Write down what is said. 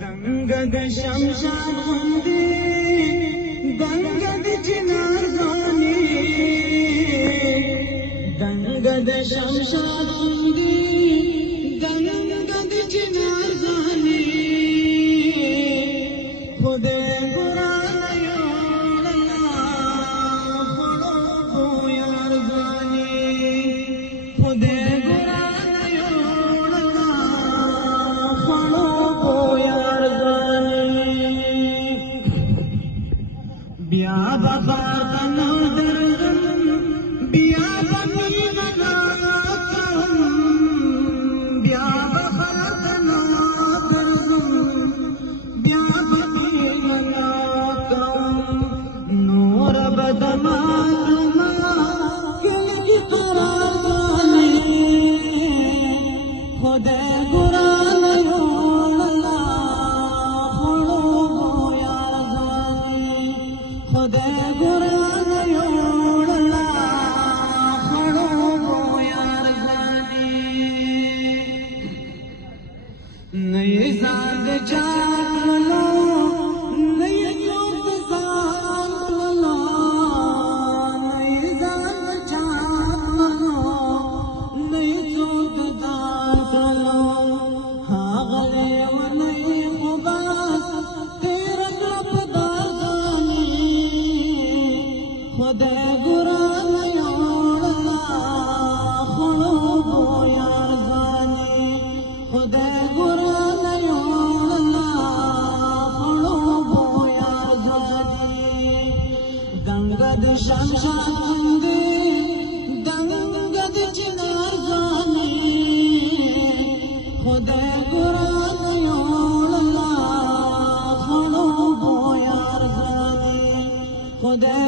دنګ د شمشاد غوندې دنګ د چنار ځواني دنګ د شمشاد غوندې دنګ د چنار ځواني خدای ګرانه یوړله خړوبو یار ځواني خدای ګرانه یوړله خړوبو یار ځواني بیا به باران درځم بیا به مینه کوم بیا به خلقنا درځم بیا به مینه کوم نور به د معلومه کله کې قرار ځواني خدای ګرانه یوړله خړوبو یار ځواني خدای ګرانه یوړله خړوبو یار ځواني نه یې ځان د چا کړلو نه یې څوک د ځان کړلو نه یې ځان د چا کړلو نه یې څوک د ځان کړلو هغه ونه یې خو بس تېره کړه په دار ځواني خدای ګرانه یوړله خړوبو یار ځواني خدای ګرانه یوړله خړوبو یار ځواني دنګ د شمشاد غوندې دنګ د چنار ځواني خدای ګرانه یوړله خړوبو یار ځواني خدای